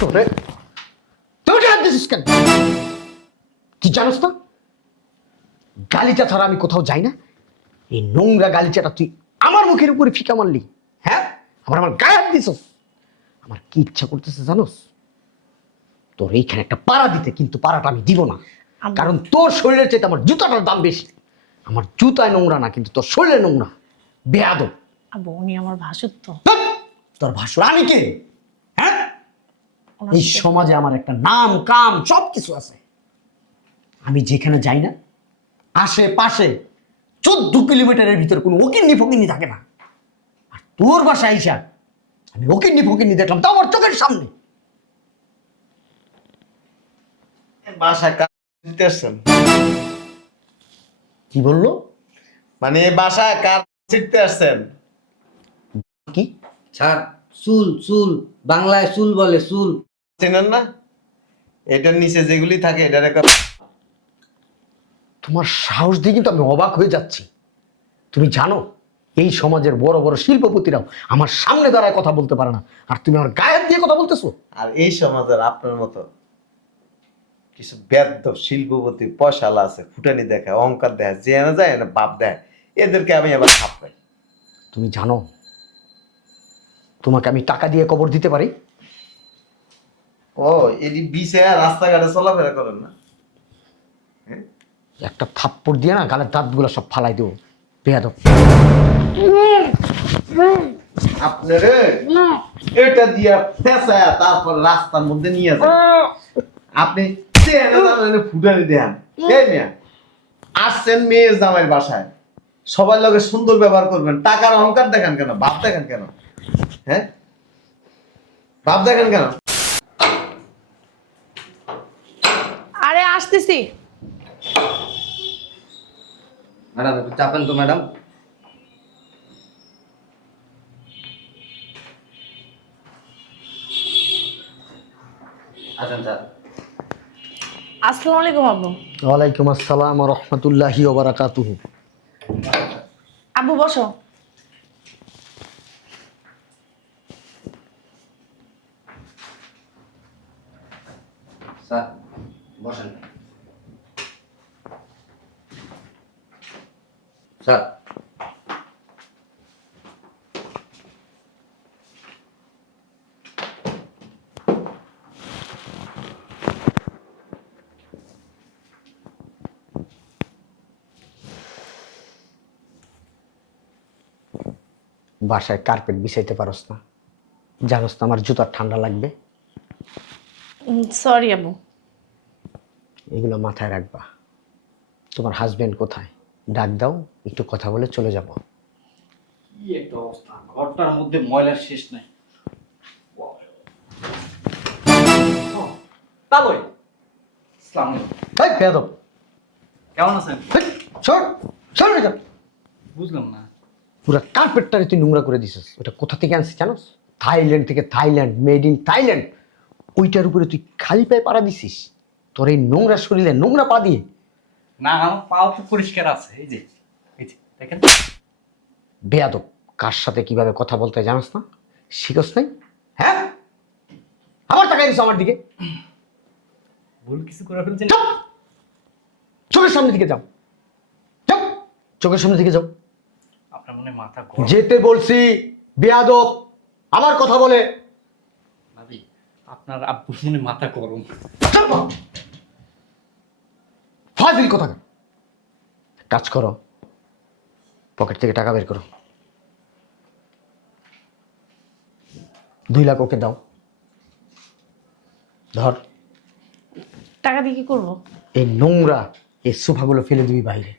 তোরে তুই হাত দিছিস কেন? তুই জানোস না গালিচা ছাড়া আমি কোথাও যাই না। এই নোংরা গালিচাটা তুই আমার মুখের উপরে ফিকা মারলি। হ্যাঁ, আমার গায়ে হাত দিছস। আমার কি ইচ্ছা করতেছে জানোস? তোর এইখানে একটা পাড়া দিতে, কিন্তু পাড়াটা আমি দিব না। কারণ তোর শরীরের চাইতে আমার জুতাটার দাম বেশি। আমার জুতায় নোংরা না, কিন্তু তোর শরীরে নোংরা। বেয়াদব। আব্বু উনি আমার ভাসুর তো। তোর ভাসুর আমি কে? হ্যাঁ, এই সমাজে আমার একটা নাম কাম সব কিছু আছে। আমি যেখানে যাই না, আশেপাশে 14 কিলোমিটারের ভিতরে কোনো ওকিন্নি ফকিন্নি থাকে না। আর তোর বাসায় আইসা আমি ওকিন্নি ফকিন্নি দেখলাম, তাও আমার চোখের সামনে। বাসায় কাজ দিতে আসছেন? কি বললো? মানে বাসায় কাজ শিখতে আসছেন? কি? ছাড়, চুল চুল বাংলায় চুল বলে, চুল। চেনেন না? এটার নিচে যেগুলি থাকে এটার একটা তোমার সাহস দিয়ে কিন্তু আমি অবাক হয়ে যাচ্ছি। তুমি জানো এই সমাজের বড় বড় শিল্পপতিরাও আমার সামনে দাঁড়ায় কথা বলতে পারে না, আর তুমি আমার গায়ে হাত দিয়ে কথা বলতেছো। আর এই সমাজের আপনার মতো কিছু বেদ্য শিল্পপতি পয়সালা আছে, ফুটানি দেখায়, অহংকার দেখায়, যে না যায় না বাপ দেয়, এদেরকে আমি আবার খাপাই। তুমি জানো তোমাকে আমি টাকা দিয়ে কবর দিতে পারি? ও এটি বিছে রাস্তাঘাটে চলাফেরা করেন না? একটা থাপ্পড় দিয়ে না গালের দাঁতগুলো সব ফালাই দেবো। বেয়াদব। আপনারে এটা দিয়া ফেসায়া তারপর রাস্তার মধ্যে নিয়ে যান। আপনি ফুটানি দেন। এই মিয়া আসছেন মেয়ের জামাইয়ের বাসায়, সবার লগে সুন্দর ব্যবহার করবেন, টাকার অহংকার দেখেন কেন? বাপ দেখেন কেন? হ্যাঁ, বাপ দেখেন কেন? আরে আসতেছি। ম্যাডাম একটু চাপেন তো ম্যাডাম। আসেন স্যার। আসসালামু আলাইকুম আব্বু। ওয়ালাইকুম আসসালাম ওয়া রাহমাতুল্লাহি ওয়া বারাকাতুহু। আব্বু বসো। স্যার বসেন। স্যার বাসায় কার্পেট বিছাইতে পারোস না? জানোস না আমার জুতার ঠান্ডা লাগবে? সরি আব্বু। এগুলো মাথায় রাখবা। তোমার হাজবেন্ড কোথায়? ডাক দাও, একটু কথা বলে চলে যাব। কি একটা অবস্থা, ঘরটার মধ্যে ময়লার শেষ নাই। বাবুই আসসালামু আলাইকুম। এই বেয়াদব, কেমন আছেন? সর সর যা। বুঝলাম না। পুরো কার্পেটটারে তুই নোংরা করে দিছিস। ওটা কোথা থেকে আনছিস জানোস? থাইল্যান্ড থেকে, থাইল্যান্ড, মেড ইন থাইল্যান্ড। ওইটার উপরে তুই খালি পায়ে পাড়া দিছিস তোর এই নোংরা শরীরে নোংরা পা দিয়ে। না, আমার পাও তো পরিষ্কার আছে। এই যে দেখেন। বেয়াদব, কার সাথে কিভাবে কথা বলতে হয় জানোস না? শিখোস নাই? হ্যাঁ, আবার তাকাই দিস আমার দিকে। ভুল কিছু করে ফেলছেন? চুপ! চোখের সামনে দিকে যাও। চুপ! চোখের সামনে দিকে যাও। আপনার মনে মাথা গরম? যেতে বলছি। বেয়াদব, আমার কথা বলে। ভাবি, আপনার আব্বুর মনে মাথা গরম। চুপ! ফাজিল কথা। কাজ করো, পকেট থেকে টাকা বের করো। 2 লাখ ওকে দাও। ধর। টাকা দিয়ে কি করবো? এই নোংরা এই সোফাগুলো ফেলে দিবি বাইরে।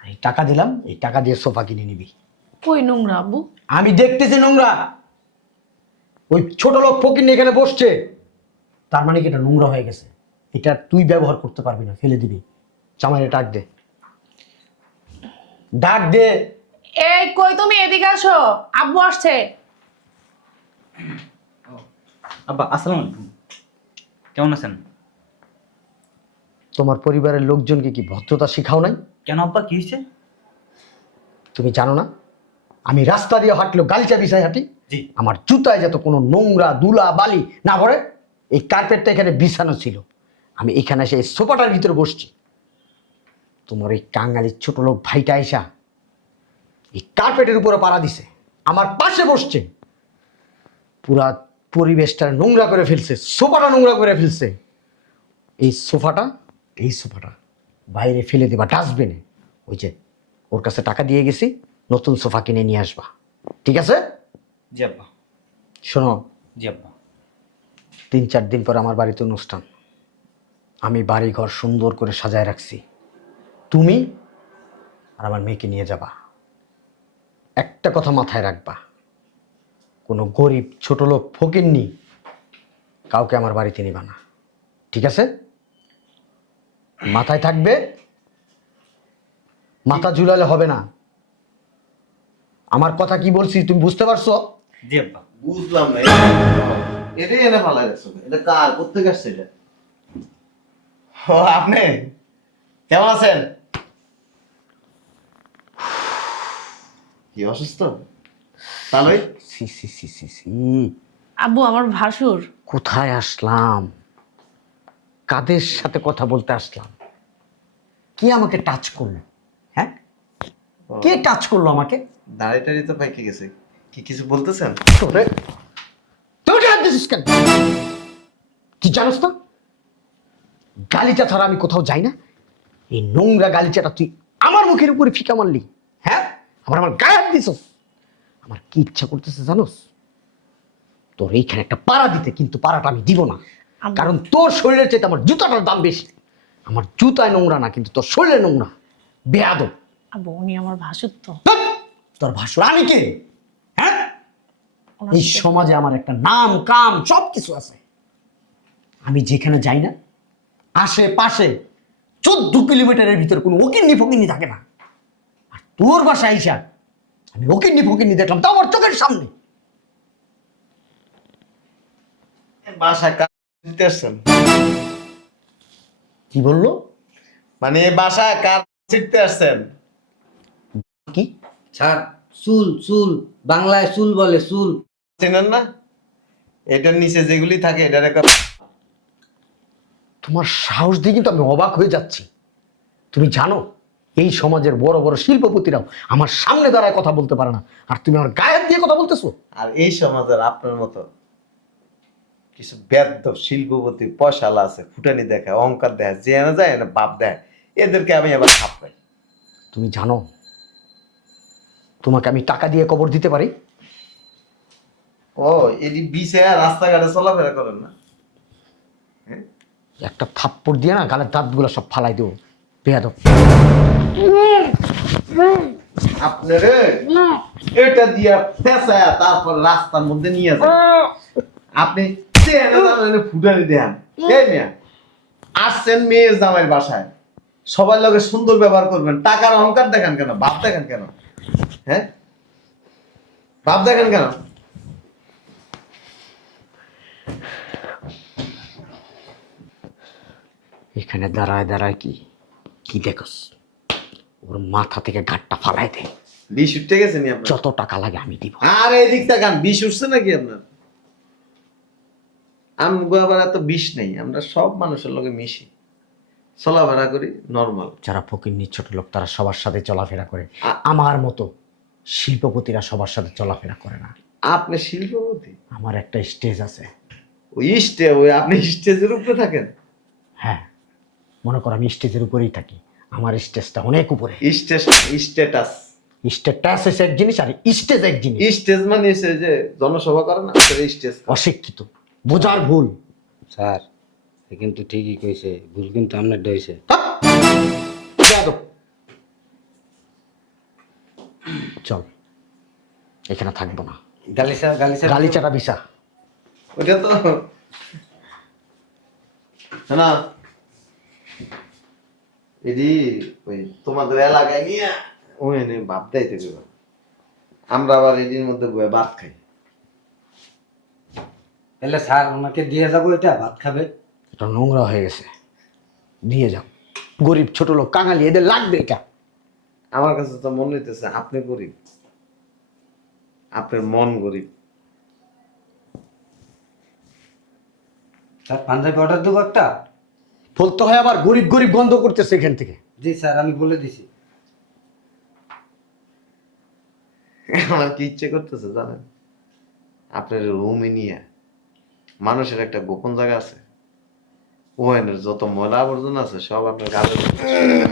আর এই টাকা দিলাম, এই টাকা দিয়ে সোফা কিনে নিবি। কই নোংরা আব্বু? আমি দেখতেছি নোংরা। ওই ছোট লোক ফকির এখানে বসছে, তার মানে কি এটা নোংরা হয়ে গেছে। এটা তুই ব্যবহার করতে পারবি না, ফেলে দিবি। জামাইরে ডাক দে, ডাক দে। এই কই তুমি, এদিকে আসো, আব্বু আসছে। আব্বা আসসালামু আলাইকুম। কেমন আছেন? তোমার পরিবারের লোকজনকে কি ভদ্রতা শিখাও নাই? কেন আব্বা, কি হয়েছে? তুমি জানো না আমি রাস্তা দিয়ে হাঁটলেও গালিচা বিছায় হাঁটি? জি। আমার জুতায় যাতে কোনো নোংরা ধুলা বালি না ভরে। এই কার্পেটটা এখানে বিছানো ছিল, আমি এখানে এসে এই সোফাটার ভিতরে বসছি। তোমার এই কাঙালির ছোট লোক ভাইটা আইসা এই কার্পেটের উপরে পাড়া দিছে, আমার পাশে বসছে, পুরা পরিবেশটা নোংরা করে ফেলছে, সোফাটা নোংরা করে ফেলছে। এই সোফাটা বাইরে ফেলে দেবা ডাস্টবিনে। ওই যে ওর কাছে টাকা দিয়ে গেছি, নতুন সোফা কিনে নিয়ে আসবা, ঠিক আছে? জি আব্বা। শোনো, জি আব্বা। 3-4 দিন পর আমার বাড়িতে অনুষ্ঠান, আমি বাড়ি ঘর সুন্দর করে সাজায় রাখছি, তুমি আর আমার মেয়েকে নিয়ে যাবা। একটা কথা মাথায় রাখবা, কোনো গরিব ছোট লোক ফকিন্নি কাউকে আমার বাড়িতে নিবা না, ঠিক আছে? মাথায় থাকবে, মাথা ঝুলালে হবে না। আমার কথা কি বলছি তুমি বুঝতে পারছো? জি আব্বা। বুঝলাম না, এটাই এনে ফালাই রাখছো, এটা কার কোত্থেকে আসছে এটা? ও আপনি কেমন আছেন? কি অসুস্থ? তাহলে সি সি সি সি সি, আব্বু আমার ভাসুর। কোথায় আসলাম, কাদের সাথে কথা বলতে আসলাম? কে আমাকে টাচ করলো? হ্যাঁ, কে টাচ করলো আমাকে? দাড়ি টাড়ি তো পাইকে গেছে, কি কিছু বলতেছেন? তোরে তুই হাত দিছিস কেন? কি জানোস না, গালিচা ছাড়া আমি কোথাও যাই না। এই নোংরা গালিচাটা তুই আমার মুখের উপরে ফিকা মারলি। হ্যাঁ, আমার গায়ে হাত দিছস। আমার কি ইচ্ছা করতেছে জানোস, তোর এইখানে একটা পাড়া দিতে, কিন্তু পাড়াটা আমি দিব না। কারণ তোর শরীরের চাইতে আমার জুতাটার দাম বেশি। আমার জুতায় নোংরা না, কিন্তু তোর শরীরে নোংরা। বেয়াদব। আব্বু উনি আমার ভাসুর তো। ধ্যাৎ, তোর ভাসুর আমি কে? হ্যাঁ, ওনার এই সাথে- সমাজে আমার একটা নাম কাম সব কিছু আছে। আমি যেখানে যাই না, আশেপাশে 14 কিলোমিটারের ভিতরে কোনো ওকিন্নি ফকিন্নি থাকে না। আর তোর বাসায় আইসা আমি ওকিন্নি ফকিন্নি দেখলাম, তো আমার চোখের সামনে। বাসায় কাজ দিতে আসছেন? কি বললো? মানে এই বাসায় কার শিখতে আসছেন? কি? স্যার, চুল চুল বাংলায় চুল বলে, চুল। চেনেন না? এটার নিচে যেগুলি থাকে এটার একটা তোমার সাহস দিয়ে কিন্তু আমি অবাক হয়ে যাচ্ছি। তুমি জানো এই সমাজের বড় বড় শিল্পপতিরাও আমার সামনে দাঁড়ায় কথা বলতে পারে না, আর তুমি আমার গায়ে হাত দিয়ে কথা বলতেছো? আর এই সমাজের আপনার মতো কিছু বেদ্য শিল্পপতি পয়সালা আছে, ফুটানি দেখায়, অহংকার দেখায়, যে না যায় না বাপ দেয়, এদেরকে আমি আবার থাপড়াই। তুমি জানো তোমাকে আমি টাকা দিয়ে কবর দিতে পারি? ও এটি বিছে রাস্তাঘাটে চলাফেরা করেন না? একটা থাপ্পড় দিয়ে না গালের দাঁতগুলো সব ফালাই দেবো। বেয়াদব। আপনারে এটা দিয়া ফেসায়া তারপর রাস্তার মধ্যে নিয়ে যান। আপনি চেহারা জানেন ফুটানি দেন। এই মিয়া আসছেন মেয়ের জামাইয়ের বাসায়, সবার লগে সুন্দর ব্যবহার করবেন, টাকার অহংকার দেখান কেন? বাপ দেখান কেন? হ্যাঁ, বাপ দেখান কেন? এখানে দাঁড়ায় দাঁড়ায় কি কি দেখস? ওর মাথা থেকে ঘাটটা ফালাই দে, বিষ উঠে গেছে নি আপনার? যত টাকা লাগে আমি দিব। আর এই দিক তাকান, বিষ উঠছে নাকি আপনার? আমগো আবার এত বিষ নেই, আমরা সব মানুষের লগে মিশি, চলাফেরা করি নর্মাল। যারা ফকিন্নি ছোট লোক তারা সবার সাথে চলাফেরা করে, আমার মতো শিল্পপতিরা সবার সাথে চলাফেরা করে না। আপনি শিল্পপতি? আমার একটা স্টেজ আছে। ওই ওই আপনি স্টেজের উপরে থাকেন? হ্যাঁ, মনে করো আমি স্টেজের উপরেই থাকি, আমার স্টেজটা অনেক উপরে। স্ট্যাটাস স্টেটাস হচ্ছে এক জিনিস আর স্টেজ এক জিনিস। স্টেজ মানে হচ্ছে যে জনসভা করে না, স্টেজ। অশিক্ষিত, বোঝার ভুল। স্যার, এ কিন্তু ঠিকই কইছে, ভুল কিন্তু আপনার হইছে। বেয়াদব। চল, এখানে থাকবো না। গালিচা গালিচা গালিচাটা বিছা। ওইটা তো না, এদি ওই তোমাদের এলাকায় নিয়ে ওই নে ভাত দাইতে দেবে, আমরা আবার এদিন মধ্যে বয়ে ভাত খাই। তাহলে স্যার ওনাকে দিয়ে যাবো, এটা ভাত খাবে। এটা নোংরা হয়ে গেছে, দিয়ে যাও। গরিব ছোট লোক কাঙালি এদের লাগবে এটা। আমার কাছে তো মনে হইতেছে আপনি গরিব, আপনার মন গরিব। স্যার পাঞ্জাবি অর্ডার দেবো একটা? বলতে হয় আবার গরিব গরিব গন্ধ করতেছে এখান থেকে। জি স্যার, আমি বলে দিছি। আমার কি ইচ্ছে করতেছে জানেন, আপনার রুমে নিয়ে মানুষের একটা গোপন জায়গা আছে, ওখানের যত ময়লা আবর্জনা আছে সব আপনার গালের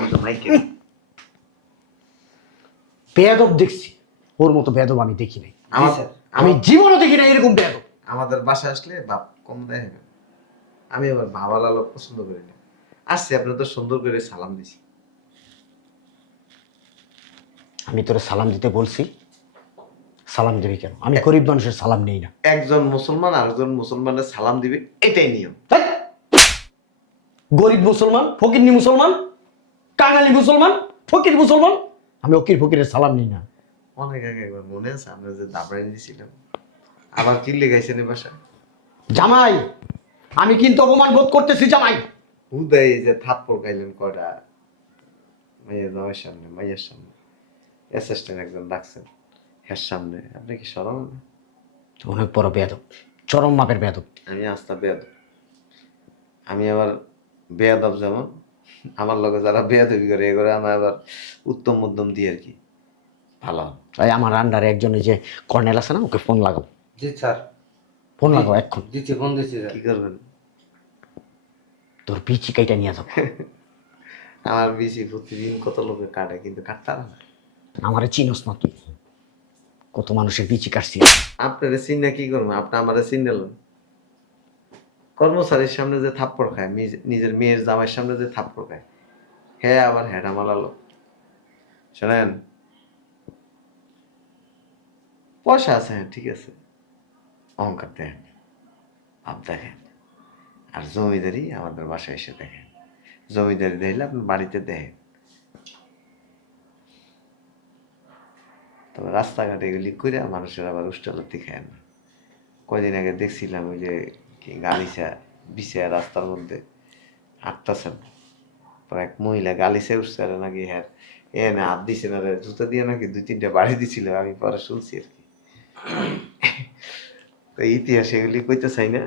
মধ্যে মাইকে। বেয়াদব দেখছি, ওর মতো বেয়াদব আমি দেখি নাই। আমার স্যার। আমি জীবনও দেখি নাই এরকম বেয়াদব। আমাদের বাসায় আসলে বাপ কম দেয় না। আমি আবার ভাবালা লোক পছন্দ করি না। আসছি আপনি তো সুন্দর করে সালাম দিছি। আমি তোরে সালাম দিতে বলছি, সালাম দিবি কেন? আমি গরিব মানুষের সালাম নেই না। একজন মুসলমান আরেকজন মুসলমানের সালাম দিবে, এটাই নিয়ম। ধ্যাৎ! গরিব মুসলমান, ফকিরনি মুসলমান, কাঙালি মুসলমান, ফকির মুসলমান, আমি অকির ফকিরের সালাম নিই না। অনেক আগে একবার মনে আছে আমরা যে দাবড়াই দিয়েছিলাম, আবার কি লেগাইছেন এই বাসায়? জামাই, আমি কিন্তু অপমান বোধ করতেছি জামাই। হুদাই যে থাপ্পড় খাইলেন কয়টা মাইয়া জামাইয়ের সামনে, মাইয়ের সামনে, অ্যাসিস্ট্যান্ট একজন ডাকছেন হ্যার সামনে, আপনি কি সরম না? অনেক বড় বেয়াদব, চরম মাপের বেয়াদব। আমি আস্থা বেয়াদব। আমি আবার বেয়াদব যেমন আমার লগে যারা বেয়াদবি করে এগুলো আমার আবার উত্তম মধ্যম দিয়ে আর কি ভালো। তাই আমার আন্ডারে একজন এই যে কর্নেল আছে না, ওকে ফোন লাগাও, জি স্যার। ফোন লাগাও এখন। দিচ্ছি, ফোন দিচ্ছি স্যার। কি করবেন? তোর পিচি কাইটা নিয়ে যাবো। আমার বেশি প্রতিদিন কত লোকে কাটে, কিন্তু কাটতে পারে না। আমারে চিনস না তুই, কত মানুষের পিচি কাটছি। আপনারা চিন্না কি করবো? আপনি আমারে চিনলেন। কর্মচারীর সামনে যে থাপ্পড় খায়, নিজের মেয়ের জামাইয়ের সামনে যে থাপ্পড় খায়, হ্যাঁ আবার হ্যাঁ মালালো। শোনেন, পয়সা আছে, হ্যাঁ ঠিক আছে, অহংকার দেখেন, ভাব দেখেন। আর জমিদারি আমাদের বাসায় এসে দেখেন, জমিদারি দেখলে আপনার বাড়িতে দেখেন। তবে রাস্তাঘাটে এগুলি করে মানুষের আবার উষ্টালতি খায় না। কয়দিন আগে দেখছিলাম ওই যে কি গালিচা বিছায়া রাস্তার মধ্যে হাঁটতেছেন, পরে এক মহিলা গালিচা উঠছে আর নাকি হ্যাঁ এ না হাত দিছে না রে, জুতো দিয়ে নাকি 2-3টা বাড়ি দিছিল, আমি পরে শুনছি আর কি। তো ইতিহাস এগুলি কইতে চাই না,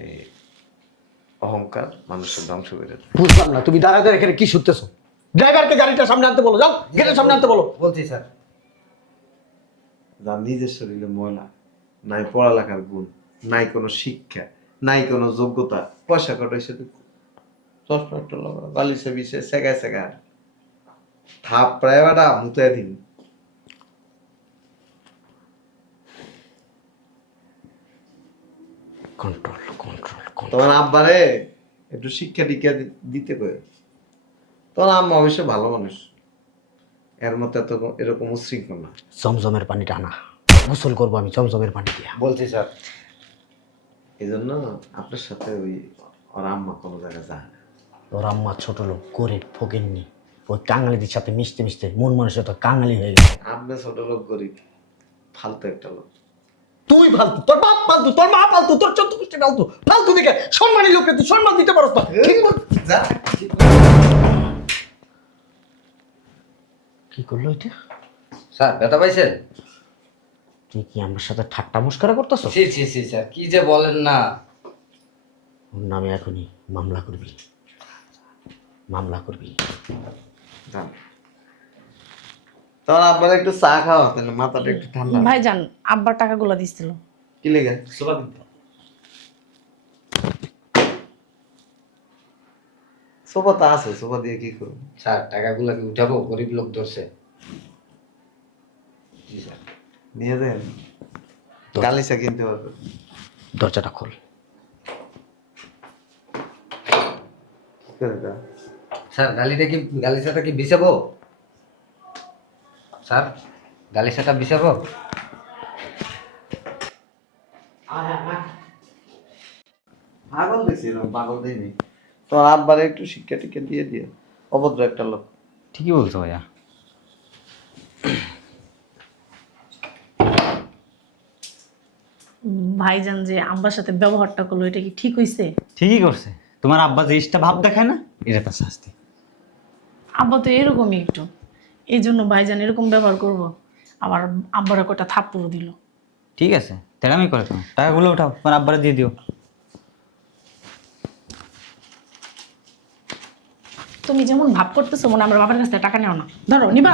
এই অহংকার মানুষের ধ্বংস করে দেয়। বুঝলাম না, তুমি দাঁড়া দাঁড়া এখানে কি শুনতেছো? ড্রাইভারকে গাড়িটা সামনে আনতে বলো, যাও গেটের সামনে আনতে বলো। বলছি স্যার। যার নিজের শরীরে ময়লা, নাই পড়ালেখার গুণ, নাই কোনো শিক্ষা, নাই কোনো যোগ্যতা, পয়সা কটাইছে চশমা একটা লগা বালিশে বিষে সেগায় সেগায় থাপ প্রায় বাটা মুতায় দিন। Control control control. তোমার আব্বারে একটু শিক্ষা দীক্ষা দিতে কয়ে। তোমার আম্মা অবশ্য ভালো মানুষ, এর মতো এত এরকম উশৃঙ্খল না। জমজমের পানিটা আনা, গোসল করবো আমি জমজমের পানি দিয়া। বলছি স্যার। এই জন্য আপনার সাথে ওই ওর আম্মা কোনো জায়গায় যায় না। ওর আম্মা ছোট লোক, গরিব ফকিরনি, ওই কাঙালিদের সাথে মিশতে মিশতে মন মানুষের তো কাঙালি হয়ে গেছে। আপনি ছোট লোক, গরিব, ফালতু একটা লোক। তুই ফালতু, তোর বাপ ফালতু, তোর মা ফালতু, তোর চোদ্দ গোষ্ঠী ফালতু। ফালতু দিকে সম্মানী লোককে তুই সম্মান দিতে পারস না। ঠিক বল। যা কি করলো এটা? স্যার ব্যথা পাইছেন? তুই কি আমার সাথে ঠাট্টা মস্করা করতেছো? ছি ছি ছি স্যার, কি যে বলেন না। ওর নামে এখনই মামলা করবি, মামলা করবি। যান। তোমার আব্বার একটু চা খাওয়া, তাহলে মাথাটা একটু ঠান্ডা। ভাইজান আব্বার টাকাগুলো দিছিল। কি লেগে? সোলা দিন। সোফা তো আছে, সোফা দিয়ে কি করবো? স্যার টাকাগুলো কি উঠাবো? গরিব লোক ধরছে। জি স্যার। নিয়ে যান, গালিচা কিনতে পারবে। দরজাটা খোল। কি করে দাও? স্যার গালিচাটা কি বিছাবো? স্যার গালিচাটা বিছাবো? পাগল দেখছি, এরকম পাগল দেয়নি। তোমার আব্বারে একটু শিক্ষা টিক্ষা দিয়ে দিও, অভদ্র একটা লোক। ঠিকই বলছো ভাইয়া। ভাইজান যে আব্বার সাথে ব্যবহারটা করলো, এটা কি ঠিক হইছে? ঠিকই করছে, তোমার আব্বা যে ইসটা ভাব দেখায় না, এটা তার শাস্তি। আব্বা তো এরকমই একটু, এই জন্য ভাইজান এরকম ব্যবহার করব। আবার আব্বারা কটা থাপ্পড়ও দিল। ঠিক আছে, তেরামি করে, তুমি টাকাগুলো উঠাও, তোমার আব্বারে দিয়ে দিও। তুমি যেমন ভাব করতেছো মনে হয় আমার বাবার কাছ থেকে টাকা নেও না। ধরো নিবা?